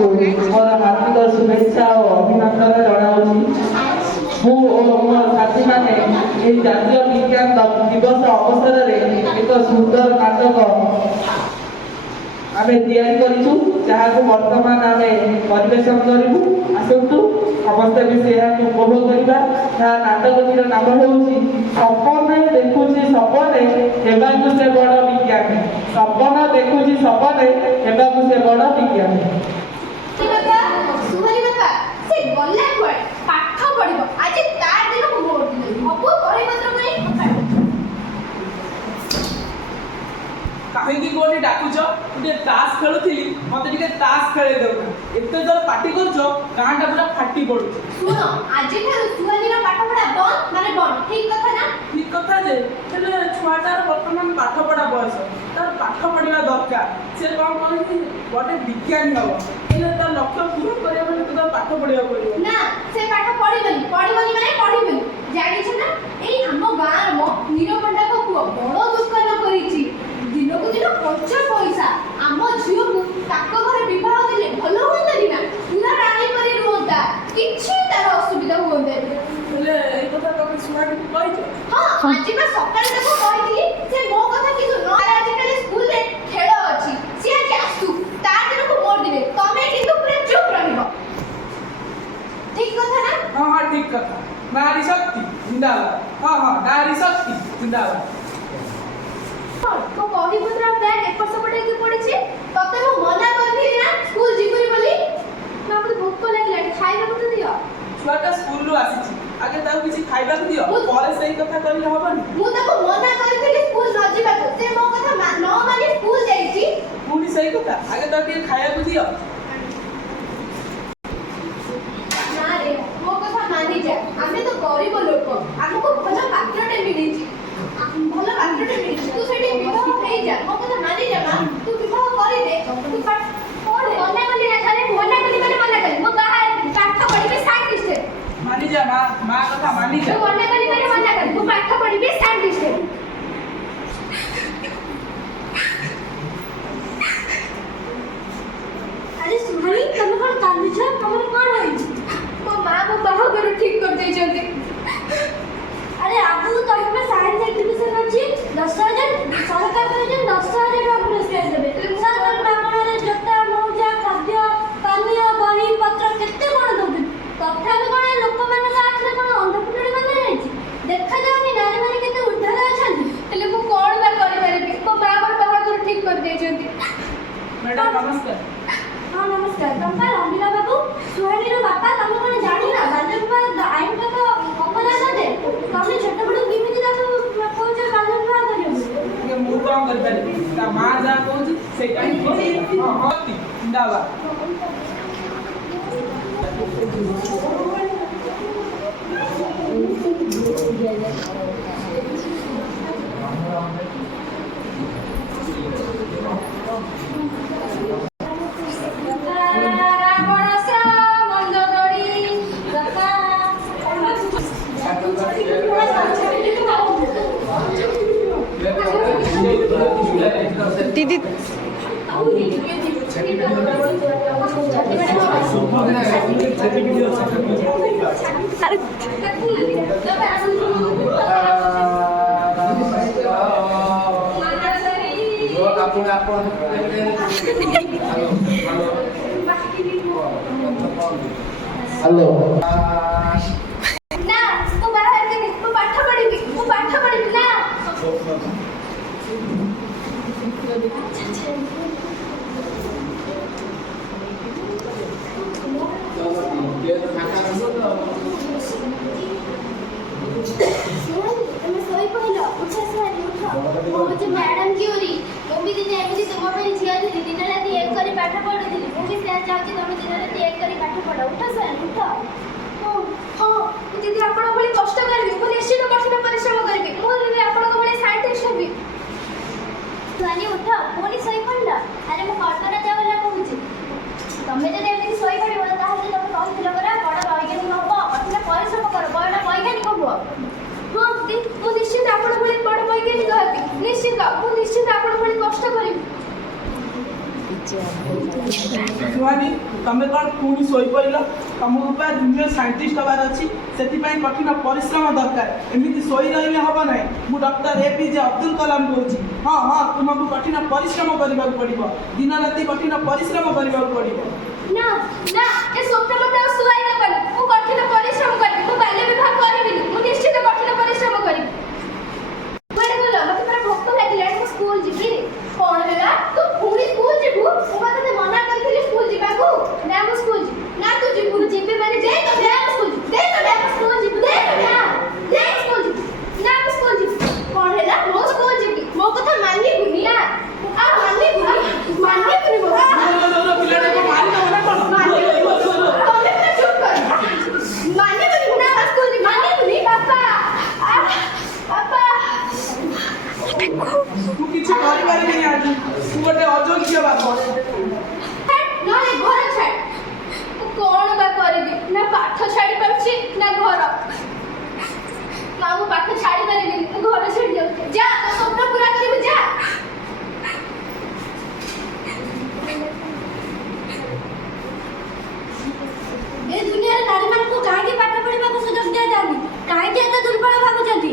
ଆପଣଙ୍କୁ ମୋର ହାର୍ଦ୍ଦିକ ଶୁଭେଚ୍ଛା ଓ ଅଭିନନ୍ଦନ ଜଣାଉଛି। ମୁଁ ଓ ମୋ ସାଥୀମାନେ ଏହି ଜାତୀୟ ବିଜ୍ଞାନ ଦିବସ ଅବସରରେ ଏକ ସୁନ୍ଦର ନାଟକ ଆମେ ତିଆରି କରିଛୁ, ଯାହାକୁ ବର୍ତ୍ତମାନ ଆମେ ପରିବେଷଣ କରିବୁ। ଆସନ୍ତୁ ସମସ୍ତେ ମିଶି ଏହାକୁ ଉପଭୋଗ କରିବା। ଏହା ନାଟକଟିର ନାମ ହେଉଛି ସପନ ଦେଖୁଛି ସପନେ ହେବାକୁ ସେ ବଡ଼ ବିଜ୍ଞାନୀ। ସପନ ଦେଖୁଛି ସପନେ ହେବାକୁ ସେ ବଡ଼ ବିଜ୍ଞାନୀ। କାହିଁକି କୋଉଠି ଡାକୁଛ? ଟିକେ ତାସ୍ ଖେଳୁଥିଲି, ମତେ ଟିକେ ତାସ୍ ଖେଳେଇ ଦେଉନା। ଏତେ ଜୋର ପାଟି କରୁଛ, ଗାଁଟା ପୁରା ଫାଟି ପଡୁଛି। ଶୁଣ, ଆଜିଠାରୁ ସୁହାନୀର ପାଠ ପଢା ବନ୍ଦ ମାନେ ବନ୍ଦ। ଠିକ କଥା ନା? ଠିକ କଥା ଯେ, ହେଲେ ଛୁଆଟାର ବର୍ତ୍ତମାନ ପାଠ ପଢା ବୟସ, ତାର ପାଠ ପଢିବା ଦରକାର। ସେ କଣ କହୁଛି ଗୋଟେ ବିଜ୍ଞାନୀ ହବ, ହେଲେ ତାର ଲକ୍ଷ୍ୟ ପୂରଣ କରିବା ପାଇଁ ତ ପାଠ ପଢିବାକୁ ପଡିବ। ନା, ସେ ପାଠ ପଢିବନି ମାନେ ପଢିବନି। ଜାଣିଛ ନା, ଏଇ ଆମ ଗାଁର ନିରପଣ୍ଡାଙ୍କ ପୁଅ ବଡ ଦୋକାନ କରିଛି। ଦିନକୁ ଦିନ ଖର୍ଚ୍ଚ ପଇସା। ଆମ ଝିଅକୁ ତାଙ୍କ ଘରେ ବିବାହ ଦେଲେ ଭଲ ହୁଅନ୍ତାନି ନା? ପୁରା ରାଣୀ ପରି ରୁହନ୍ତା, କିଛି ତାର ଅସୁବିଧା ହୁଅନ୍ତାନି। ହେଲେ ଏଇ କଥା ତମେ ସୁହାନୀକୁ କହିଛ? ହଁ, ଆଜି ବା ସକାଳେ ତାକୁ କହିଥିଲି। ସେ ମୋ କଥା କିନ୍ତୁ ନ ଆଜିକାଲି ସ୍କୁଲରେ ଖେଳ ଅଛି, ସିଏ ଆଜି ଆସୁ, ତା ଦିନକୁ ମୋର ଦିନେ। ତମେ କିନ୍ତୁ ପୁରା ଚୁପ୍ ରହିବ। ଠିକ କଥା ନା? ହଁ ହଁ, ଠିକ କଥା। ନାରୀ ଶକ୍ତି ଜିନ୍ଦାବାଦ। ହଁ ହଁ, ନାରୀ ଶକ୍ତି ଜିନ୍ଦାବାଦ। ତୋ ବହିପତ୍ର ବ୍ୟାଗ ଏପଟ ସେପଟ ହେଇକି ପଡିଛି। ତତେ ମୁଁ ମନା କରିଥିଲି ନା ସ୍କୁଲ ଯିବୁନି ବୋଲି। ମୋତେ ଭୋକ ଲାଗିଲାଣି, ଖାଇବାକୁ ତ ଦିଅ। ଛୁଆଟା ସ୍କୁଲରୁ ଆସିଛି, ଆଗେ ତାକୁ କିଛି ଖାଇବାକୁ ଦିଅ, ପରେ ସେଇ କଥା କହିଲେ ହବନି। ମୁଁ ତାକୁ ମନା କରିଥିଲି ସ୍କୁଲ ନ ଯିବାକୁ, ସେ ମୋ କଥା ନ ମାନି ସ୍କୁଲ ଯାଇଛି। ପୁଣି ସେଇ କଥା, ଆଗେ ତାକୁ ଟିକେ ଖାଇବାକୁ ଦିଅ। ନା ରେ, ମୋ କଥା ମାନିଯା। ଆମେ ତ ଗରିବ ଲୋକ, ଆମକୁ ଭଲ ପାତ୍ରଟେ ମିଳିଛି। ଭଲ ପାତ୍ରଟେ ମିଳିଛି, ତୁ ସେଠି ବିବାହ ହେଇଯା। ମୋ କଥା ମାନିଯା ମା, ତୁ ବିବାହ କରିଦେ। ତୁ ପଢେ। ମନା କଲି ନା, ଖାଲି ମନା କଲି ମାନେ ମନା କଲି। ମୁଁ ବାହାରେ ପାଠ ପଢିବି ସାଇଣ୍ଟିଷ୍ଟ। ମାନିଯା ମା, ମା କଥା ମାନିଯା। ମୁଁ ମନା କଲି ମାନେ ମନା କଲି। ମୁଁ ପାଠ ପଢିବି ସାଇଣ୍ଟିଷ୍ଟ। ଆରେ ସୁହାନୀ, ତମେ କଣ କାନ୍ଦୁଛ? ତମର କଣ ହେଇଛି? ମୋ ମା ମୋ ବାହାଘର ଠିକ କରିଦେଇଛନ୍ତି। ଆରେ ଆଗକୁ ତମର ସାଇନ୍ସ ଏକ୍ଜିବିସନ ଅଛି, 10,000 ସରକାର କହିଛନ୍ତି 10,000 ଟଙ୍କା ପୁରସ୍କାର ଦେବେ। ସରକାର ମାଗଣାରେ ଜୋତା, ମୌଜା, ଖାଦ୍ୟ, ପାନୀୟ, ବହି ପତ୍ର କେତେ କଣ ଦଉଛନ୍ତି। ତଥାପି କଣ ଏ ଲୋକମାନଙ୍କ ଆଖିରେ କଣ ଅନ୍ଧପୁଟୁଳି ବନ୍ଧା ଯାଇଛି? ଦେଖାଯାଉନି ନାରୀମାନେ କେତେ ଉଦ୍ଧାର ଅଛନ୍ତି। ହେଲେ ମୁଁ କଣ ବା କରିପାରିବି? ମୋ ମା ମୋର ବାହାଘର ଠିକ କରିଦେଇଛନ୍ତି। ମ୍ୟାଡାମ ନମସ୍କାର। ହଁ ନମସ୍କାର। ତମେ ରଙ୍ଗିଲା ବାବୁ, ସୁହାନୀର ବାପା। ତମେ କଣ ଜାଣିନା ବାଲ୍ୟ ବିବାହ ଆଇନଟା ତ ଅପରାଧଟେ? ତମେ ଛୋଟବେଳୁ କେମିତି ତାକୁ କହୁଛ ବାଲ୍ୟ ବିବାହ କରିବ? ମୁଁ କଣ କରିପାରିବି? ତା ମା ଯାହା କହୁଛି ସେଇଟା ହିଁ ଠିକ। ହଁ ହଁ, ଜିନ୍ଦାବାଦ। दीदी हेलो ନା, ମୁଁ ବାହାରିବିନି। ମୁଁ ପାଠ ପଢିବି। ମୁଁ ପାଠ ପଢିବି ନା। ତମେ ଶୋଇପଡ଼ିଲ? ଉଠ ସୁହାନୀ, ଉଠ। ମୁଁ ହଉଛି ମ୍ୟାଡାମ କ୍ୟୁରି। ମୁଁ ବି ଦିନେ ଏମିତି ତୁମ ପାଇଁ ଝିଅ ଥିଲି, ଦିନ ରାତି ଏକ କରି ପାଠ ପଢୁଥିଲି। ମୁଁ ବି ସେୟା ଚାହୁଁଛି ତମେ ଦିନ ରାତି ଏକ କରି ପାଠ ପଢ। ଉଠ ସୁହାନୀ, ଉଠ। ହଁ, ମୁଁ ଯଦି ଆପଣଙ୍କ ଭଳି କଷ୍ଟ କରିବି, ମୁଁ ନିଶ୍ଚିତ କଠିନ ପରିଶ୍ରମ କରିବି। ମୁଁ ଯଦି ଆପଣଙ୍କ ଭଳି ସାଇଣ୍ଟିଷ୍ଟ ହେବି। ସୁହାନୀ ଉଠ, ପୁଣି ଶୋଇପଡ଼ିଲ? ଆରେ ମୁଁ କଳ୍ପନା ଚାୱଲା କହୁଛି। ତମେ ଯଦି ଏମିତି ଶୋଇପଡ଼ିବ, ତାହେଲେ ତମେ କହିଥିଲ ପରା ବଡ଼ ବୈଜ୍ଞାନିକ ହବ, କଠିନ ପରିଶ୍ରମ କର, ବଡ଼ ବୈଜ୍ଞାନିକ ହୁଅ। ହଁ ଦିଦି, ମୁଁ ନିଶ୍ଚିତ ଆପଣଙ୍କ ଭଳି ବଡ଼ ବୈଜ୍ଞାନିକ ହେବି। ନିଶ୍ଚିତ, ମୁଁ ନିଶ୍ଚିତ ଆପଣଙ୍କ ଭଳି କଷ୍ଟ କରିବି। ସୁହାନି ତମେ କ'ଣ ପୁଣି ଶୋଇପଡ଼ିଲ? ତମକୁ ବା ଜୁନିୟର ସାଇଣ୍ଟିଷ୍ଟ ହେବାର ଅଛି, ସେଥିପାଇଁ କଠିନ ପରିଶ୍ରମ ଦରକାର। ଏମିତି ଶୋଇ ରହିଲେ ହେବ ନାହିଁ। ମୁଁ ଡକ୍ଟର APJ ଅବଦୁଲ କଲାମ କହୁଛି। ହଁ ହଁ, ତୁମକୁ କଠିନ ପରିଶ୍ରମ କରିବାକୁ ପଡ଼ିବ, ଦିନ ରାତି କଠିନ ପରିଶ୍ରମ କରିବାକୁ ପଡ଼ିବ। ନା ନା, ଏ ସ୍ୱପ୍ନ ମୋତେ ଆଉ ଶୁଆଇ ଦେବନି। ମୁଁ କଠିନ ପରିଶ୍ରମ କରିବି। ମୁଁ ବାଲ୍ୟ ବିବାହ କରିବିନି। ମୁଁ ନିଶ୍ଚିତ କଠିନ ପରିଶ୍ରମ କରିବି। କୁଆଡ଼େ ଗଲ? ମୋତେ ପୁରା ଭୋକ ଲାଗିଲାଣି। ମୁଁ ସ୍କୁଲ ଯିବି। କ'ଣ ହେଲା? ତୁ ପୁଣି ସ୍କୁଲ ଯିବୁ? ମୁଁ ବା ତତେ ମନା କରିଥିଲି ସ୍କୁଲ ଯିବାକୁ। ନା ମୁଁ ସ୍କୁଲ ଯିବି। ନା ତୁ ଯିବୁ। ମୁଁ ଯିବି ମାନେ ଯାଇ ତ ନା ମୁଁ ସ୍କୁଲ ଯିବି। ଦେ ତ ନା ମୁଁ ସ୍କୁଲ ଯିବି। ଦେ ତ ନା। ଦେ ସ୍କୁଲ ଯିବି। ନା ମୁଁ ସ୍କୁଲ ଯିବି। କ'ଣ ହେଲା? ମୁଁ ସ୍କୁଲ ଯିବି। ମୋ କଥା ମାନିବୁନି ନା? ଆଉ ମାନିବୁନି ମୋ କଥା। ପିଲାଟାକୁ ମାରିଦେବ ନା କ'ଣ? ତମେ ପୁରା ଚୁପ୍ କର। ମାନିବୁନି ନା ସ୍କୁଲ ଯିବି। ମାନିବୁନି ବାପା। ବାପା। ମୁଁ କିଛି କରିପାରିବିନି ଆଜି। ତୁ ଗୋଟେ ଅଯୋଗ୍ୟ ବାପ। ନହେଲେ ଘର ଛାଡ଼। ମୁଁ କ'ଣ ବା କରିବି? ନା ପାଠ ଛାଡ଼ି ପାରୁଛି ନା ଘର। ନା ମୁଁ ପାଠ ଛାଡ଼ି ପାରିବିନି। ମୁଁ ଘର ଛାଡ଼ି ଯାଉଛି। ଯା, ତୋ ସ୍ୱପ୍ନ ପୁରା କରିବୁ ଯା। ଏ ଦୁନିଆରେ ନାରୀମାନଙ୍କୁ କାହିଁକି ପାଠ ପଢ଼ିବାକୁ ସୁଯୋଗ ଦିଆଯାଉନି? କାହିଁକି ଏତେ ଦୁର୍ବଳ ଭାବୁଛନ୍ତି?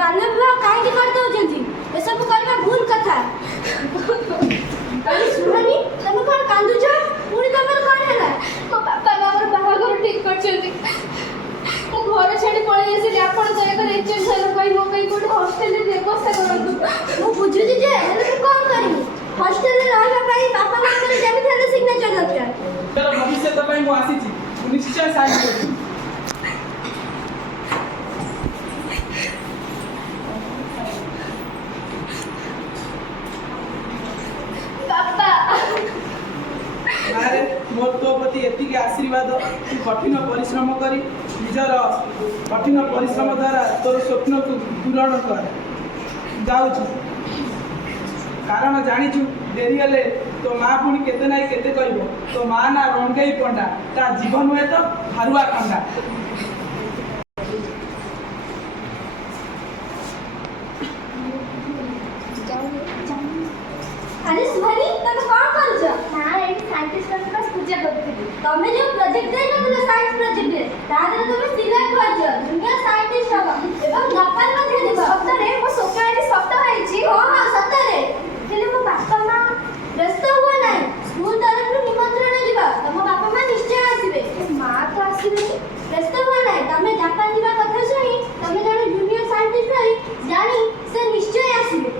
ବାଲ୍ୟ ବିବାହ କାହିଁକି କରିଦେଉଛନ୍ତି? ଏସବୁ କରିବା ଭୁଲ କଥା। ସୁହାନି, ତମେ କ'ଣ କାନ୍ଦୁଛ? ପୁଣି ତମର କ'ଣ ହେଲା? ମୋ ବାପା ମା ମୋର ବାହାଘର ଠିକ୍ କରିଛନ୍ତି। ମୁଁ ଘର ଛାଡ଼ି ପଳେଇ ଆସିଲି। ଆପଣ ଦୟାକରି HM ସାର୍ଙ୍କୁ କହି ମୋ ପାଇଁ ଗୋଟେ ହଷ୍ଟେଲରେ ବ୍ୟବସ୍ଥା କରନ୍ତୁ। ମୁଁ ବୁଝୁଛି ଯେ, ହେଲେ ମୁଁ କ'ଣ କରିବି? ହଷ୍ଟେଲରେ ରହିବା ପାଇଁ ବାପା ମାଙ୍କର ଯେମିତି ହେଲେ ସିଗ୍ନେଚର ଦରକାର। ତୋର ଭବିଷ୍ୟତ ପାଇଁ ମୁଁ ଆସିଛି। ମୁଁ ନିଶ୍ଚୟ ସାହାଯ୍ୟ କରିବି। ବାପା। ଆରେ ମୋର ତୋ ପ୍ରତି ଏତିକି ଆଶୀର୍ବାଦ। ତୁ କଠିନ ପରିଶ୍ରମ କରି ନିଜର କଠିନ ପରିଶ୍ରମ ଦ୍ୱାରା ତୋର ସ୍ୱପ୍ନକୁ ପୂରଣ କର। ଯାଉଛୁ, କାରଣ ଜାଣିଛୁ ଡେରି ହେଲେ ତୋ ମା' ପୁଣି କେତେ ନାହିଁ କେତେ କହିବ। ତୋ ମା' ନା ରଙ୍ଗେଇ ପଣ୍ଡା, ତା ଜୀବ ନୁହେଁ ତ ହାରୁଆ ଖଣ୍ଡା। ଆରେ ସୁହାନି, ତମେ କ'ଣ କରୁଛ? ନା, ଏଇଠି ସାଇଣ୍ଟିଷ୍ଟଙ୍କ ପୂଜା କରୁଥିଲି। ତମେ ଯେଉଁ ପ୍ରୋଜେକ୍ଟ ଦେଇନଥିଲ ସାଇନ୍ସ ପ୍ରୋଜେକ୍ଟରେ, ତା ଦେହରେ ତମେ ସିଲେକ୍ଟ କରିଛ ଜୁନିୟର ସାଇଣ୍ଟିଷ୍ଟ ହବ ଏବଂ ଜାପାନ ମଧ୍ୟ ଯିବ। ସତରେ ମୋ ସ୍ୱପ୍ନ ଆଜି ସତ ହେଇଛି। ହଁ ହଁ, ସତରେ। ହେଲେ ମୋ ବାପା ମା? ବ୍ୟସ୍ତ ହୁଅ ନାହିଁ, ସ୍କୁଲ ତରଫରୁ ନିମନ୍ତ୍ରଣ ଯିବ। ତମ ବାପା ମା ନିଶ୍ଚୟ ଆସିବେ। ମା ତ ଆସିବେନି। ବ୍ୟସ୍ତ ହୁଅ ନାହିଁ, ତମେ ଜାପାନ ଯିବା କଥା ଶୁଣି ତମେ ଜଣେ ଜୁନିୟର ସାଇଣ୍ଟିଷ୍ଟ ହୋଇ ଜାଣି ସେ ନିଶ୍ଚୟ ଆସିବେ।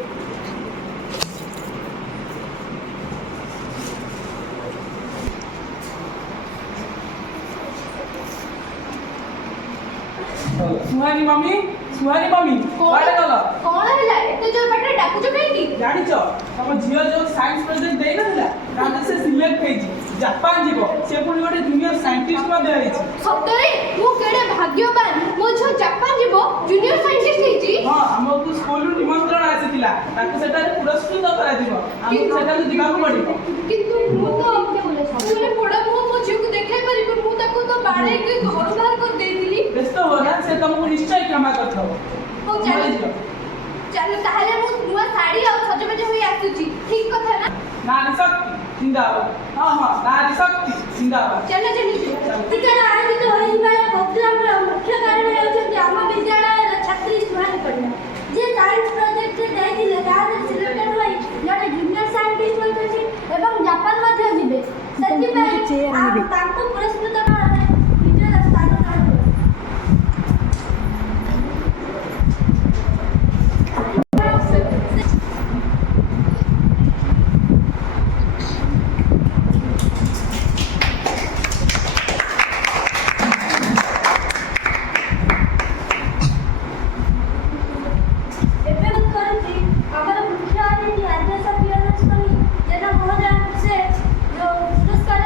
ସୁହାନି ମମି, ସୁହାନି ମମି, କୁଆଡ଼େ ଗଲ? କ'ଣ ହେଲା? ଏତେ ଜୋର ପାଟିରେ ଡାକୁଛ କାହିଁକି? ଜାଣିଛ ତମ ଝିଅ ଯେଉଁ ସାଇନ୍ସ ପ୍ରୋଜେକ୍ଟ ଦେଇନଥିଲା, ତାହେଲେ ସେ ସିଲେକ୍ଟ ହେଇଛି, ଜାପାନ ଯିବ। ସେ ପୁଣି ଗୋଟେ ଜୁନିୟର ସାଇଣ୍ଟିଷ୍ଟ ମଧ୍ୟ ହେଇଛି। ସତରେ? ମୁଁ କେଡ଼େ ଭାଗ୍ୟବାନ। ମୋ ଝିଅ ଜାପାନ ଯିବ, ଜୁନିୟର ସାଇଣ୍ଟିଷ୍ଟ ହେଇଛି। ହଁ, ଆମକୁ ସ୍କୁଲରୁ ନିମନ୍ତ୍ରଣ ଆସିଥିଲା। ତାକୁ ସେଠାରେ ପୁରସ୍କୃତ କରାଯିବ। ଆମକୁ ସେଠାକୁ ଯିବାକୁ ପଡ଼ିବ। କିନ୍ତୁ ମୁଁ ତ ସ୍କୁଲରେ ପଢ଼ା ମୁଁ ମୋ ଝିଅକୁ ଦେଖାଇ ପାରିବି। ମୁଁ ତାକୁ ତ ବାଡ଼େଇକି ଘରୁ ବାହାର କରିଦେଇଥିଲି। ବ୍ୟସ୍ତ ହୁଅ ନା, ସେ ତମକୁ ନିଶ୍ଚୟ କ୍ଷମା କରିଥିବ। ହଉ ଚାଲ ତାହେଲେ ମୁଁ ନୂଆ ଶାଢ଼ୀ ଆଉ ସଜବାଜ ହୋଇ ଆସୁଛି। ଠିକ୍ କଥା ନା? ନାରୀ ଶକ୍ତି ଜିନ୍ଦାବାଦ। ହଁ ହଁ, ନାରୀ ଶକ୍ତି ଜିନ୍ଦାବାଦ। ଚାଲ ଆୟୋଜିତ ହୋଇଥିବା ପ୍ରୋଗ୍ରାମର ମୁଖ୍ୟ କାରଣ ହେଉଛନ୍ତି ଆମ ବିଦ୍ୟାଳୟର ଛାତ୍ରୀ ସୁହାନି ପଣ୍ଡା, ଯିଏ ସାଇନ୍ସ ପ୍ରୋଜେକ୍ଟରେ ଦେଇଥିଲେ ତାହାର ସିଲେକ୍ଟେଡ୍ ହୋଇ ଜଣେ ଜୁନିୟର ସାଇଣ୍ଟିଷ୍ଟ ହୋଇଛନ୍ତି ଏବଂ ଜାପାନ ମଧ୍ୟ ଯିବେ। ସେଥିପାଇଁ ତାଙ୍କୁ ପୁରସ୍କୃତ ଭାବେ ନିଜର ସ୍ଥାନ ଗ୍ରହଣ କଲେ। ଆମର ମୁଖ୍ୟ ଅତିଥି ଆଦ୍ୟାଶା ପିଅନ ଜେନା ମହୋଦୟ, ସେ ଯେଉଁ ପୁରସ୍କାର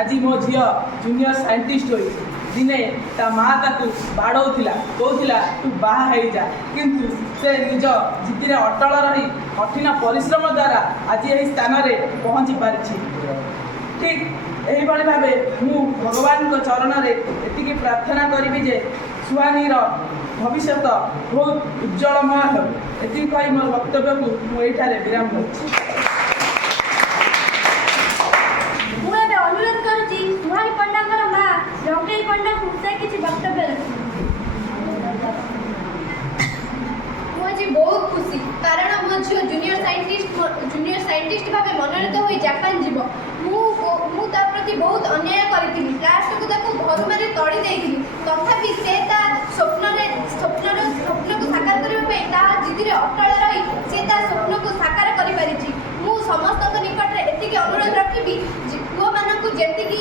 ଆଜି ମୋ ଝିଅ ଜୁନିୟର ସାଇଣ୍ଟିଷ୍ଟ ହୋଇଛି। ଦିନେ ତା ମାଆ ତାକୁ ବାଡ଼ଉଥିଲା, କହୁଥିଲା ତୁ ବାହା ହେଇଯା, କିନ୍ତୁ ସେ ନିଜ ଜିଦିରେ ଅଟଳ ରହି କଠିନ ପରିଶ୍ରମ ଦ୍ୱାରା ଆଜି ଏହି ସ୍ଥାନରେ ପହଞ୍ଚି ପାରିଛି। ଠିକ୍ ଏହିଭଳି ଭାବେ ମୁଁ ଭଗବାନଙ୍କ ଚରଣରେ ଏତିକି ପ୍ରାର୍ଥନା କରିବି ଯେ ସୁହାନୀର ଭବିଷ୍ୟତ ବହୁତ ଉଜ୍ଜଳମୟ ହେଉ। ଏତିକି କହି ମୋ ବକ୍ତବ୍ୟକୁ ମୁଁ ଏଇଠାରେ ବିରାମ ଦେଉଛି। ମୁଁ ଏବେ ଅନୁରୋଧ କରୁଛି ସୁହାନୀ ପଣ୍ଡାଙ୍କର ମା ରଙ୍ଗେଇ ପଣ୍ଡାଙ୍କୁ ସେ କିଛି ବକ୍ତବ୍ୟ ରଖିବେ। ମୁଁ ଆଜି ବହୁତ ଖୁସି, କାରଣ ମୋ ଝିଅ ଜୁନିୟର ସାଇଣ୍ଟିଷ୍ଟ ଭାବେ ମନୋନୀତ ହୋଇ ଜାପାନ ଯିବ। ମୁଁ ତା ପ୍ରତି ବହୁତ ଅନ୍ୟାୟ କରିଥିଲି, ଲାଷ୍ଟକୁ ତାକୁ ଘରୁ ମାରି ତଡ଼ି ଦେଇଥିଲି। ତଥାପି ସେ ତା ସ୍ୱପ୍ନକୁ ସାକାର କରିବା ପାଇଁ ତା ଜିଦିରେ ଅଟଳ ରହି ସେ ତା ସ୍ୱପ୍ନକୁ ସାକାର କରିପାରିଛି। ମୁଁ ସମସ୍ତଙ୍କ ନିକଟରେ ଏତିକି ଅନୁରୋଧ ରଖିବି, ପୁଅମାନଙ୍କୁ ଯେତିକି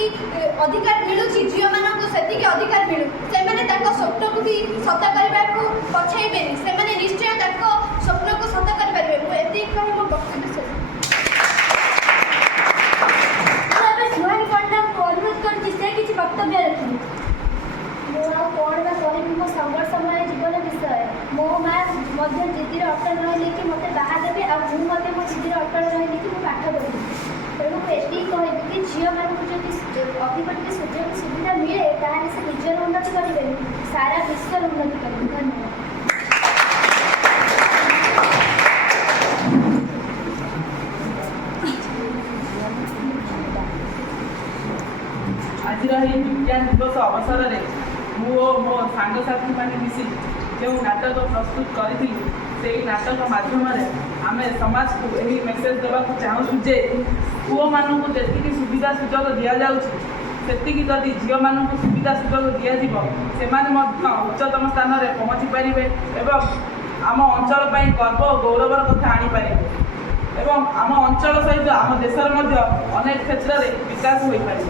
ଅଧିକାର ମିଳୁଛି ଝିଅମାନଙ୍କୁ ସେତିକି ଅଧିକାର ମିଳୁ। ସେମାନେ ତାଙ୍କ ସ୍ୱପ୍ନକୁ ବି ସତ କରିବାକୁ ପଛାଇବେନି, ସେମାନେ ନିଶ୍ଚୟ ତାଙ୍କ ସ୍ୱପ୍ନକୁ ସତ କରିପାରିବେ। ମୁଁ ଏତିକି କହି ମୋ ବକ୍ତବ୍ୟ ଶେଷ। ମୁଁ ଏବେ ସୁହାନୀ ପଣ୍ଡାଙ୍କୁ ଅନୁରୋଧ କରୁଛି ସେ କିଛି ବକ୍ତବ୍ୟ ରଖିବେ। ମୁଁ ଆଉ କ'ଣ ବା କହିବି ମୋ ସଂଘର୍ଷମୟ ଜୀବନ ବିଷୟରେ। ମୋ ମା ମଧ୍ୟ ଜିଦିରେ ଅଟଳ ରହିଲେ କି ମୋତେ ବାହା ଦେବେ, ଆଉ ମୁଁ ମଧ୍ୟ ମୋ ଜିଦିରେ ଅଟଳ ରହିଲି କି ମୁଁ ପାଠ ପଢ଼ିବି। ତେଣୁ ମୁଁ ଏତିକି କହିବି କି ଝିଅମାନଙ୍କୁ ଯଦି ଅଧିକ ଟିକେ ସୁଯୋଗ ସୁବିଧା ମିଳେ ତାହେଲେ ସେ ନିଜର ଉନ୍ନତି କରିବେନି, ସାରା ବିଶ୍ୱର ଉନ୍ନତି କରିବେ। ଧନ୍ୟବାଦ। ଆଜିର ଏହି ବିଜ୍ଞାନ ଦିବସ ଅବସରରେ ମୁଁ ଓ ମୋ ସାଙ୍ଗସାଥିମାନେ ମିଶି ଯେଉଁ ନାଟକ ପ୍ରସ୍ତୁତ କରିଥିଲୁ, ସେହି ନାଟକ ମାଧ୍ୟମରେ ଆମେ ସମାଜକୁ ଏହି ମେସେଜ ଦେବାକୁ ଚାହୁଁଛୁ ଯେ ପୁଅମାନଙ୍କୁ ଯେତିକି ସୁବିଧା ସୁଯୋଗ ଦିଆଯାଉଛି, ସେତିକି ଯଦି ଝିଅମାନଙ୍କୁ ସୁବିଧା ସୁଯୋଗ ଦିଆଯିବ, ସେମାନେ ମଧ୍ୟ ଉଚ୍ଚତମ ସ୍ଥାନରେ ପହଞ୍ଚି ପାରିବେ ଏବଂ ଆମ ଅଞ୍ଚଳ ପାଇଁ ଗର୍ବ ଓ ଗୌରବର କଥା ଆଣିପାରିବେ ଏବଂ ଆମ ଅଞ୍ଚଳ ସହିତ ଆମ ଦେଶର ମଧ୍ୟ ଅନେକ କ୍ଷେତ୍ରରେ ବିକାଶ ହୋଇପାରିବ।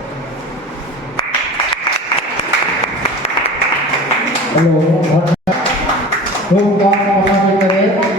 खूब कम समय